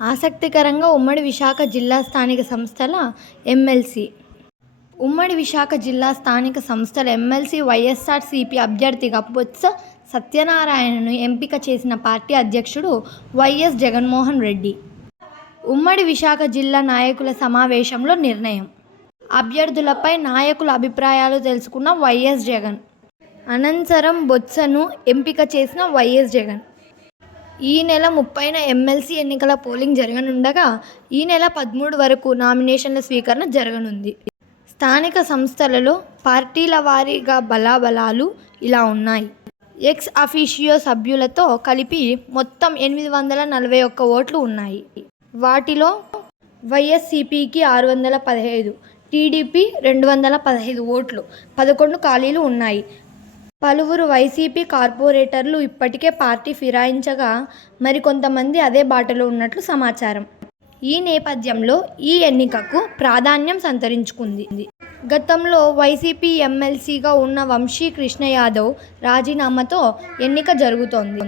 ఆసక్తికరంగా ఉమ్మడి విశాఖ జిల్లా స్థానిక సంస్థల ఎమ్మెల్సీ ఉమ్మడి విశాఖ జిల్లా స్థానిక సంస్థల ఎమ్మెల్సీ వైఎస్ఆర్సీపీ అభ్యర్థిగా బొత్స సత్యనారాయణను ఎంపిక చేసిన పార్టీ అధ్యక్షుడు వైఎస్ జగన్మోహన్ రెడ్డి. ఉమ్మడి విశాఖ జిల్లా నాయకుల సమావేశంలో నిర్ణయం. అభ్యర్థులపై నాయకుల అభిప్రాయాలు తెలుసుకున్న వైఎస్ జగన్. అనంతరం బొత్సను ఎంపిక చేసిన వైఎస్ జగన్. ఈ నెల 30న ఎమ్మెల్సీ ఎన్నికల పోలింగ్ జరగనుండగా ఈ నెల 13 వరకు నామినేషన్ల స్వీకరణ జరగనుంది. స్థానిక సంస్థలలో పార్టీల వారీగా బలాబలాలు ఇలా ఉన్నాయి. ఎక్స్ అఫీషియో సభ్యులతో కలిపి మొత్తం 841 ఓట్లు ఉన్నాయి. వాటిలో వైఎస్సీపీకి 615, టీడీపీ 215 ఓట్లు, 11 ఖాళీలు ఉన్నాయి. పలువురు వైసీపీ కార్పొరేటర్లు ఇప్పటికే పార్టీ ఫిరాయించగా మరికొంతమంది అదే బాటలో ఉన్నట్లు సమాచారం. ఈ నేపథ్యంలో ఈ ఎన్నికకు ప్రాధాన్యం సంతరించుకుంది. గతంలో వైసీపీ ఎమ్మెల్సీగా ఉన్న వంశీ కృష్ణ యాదవ్ రాజీనామాతో ఎన్నిక జరుగుతోంది.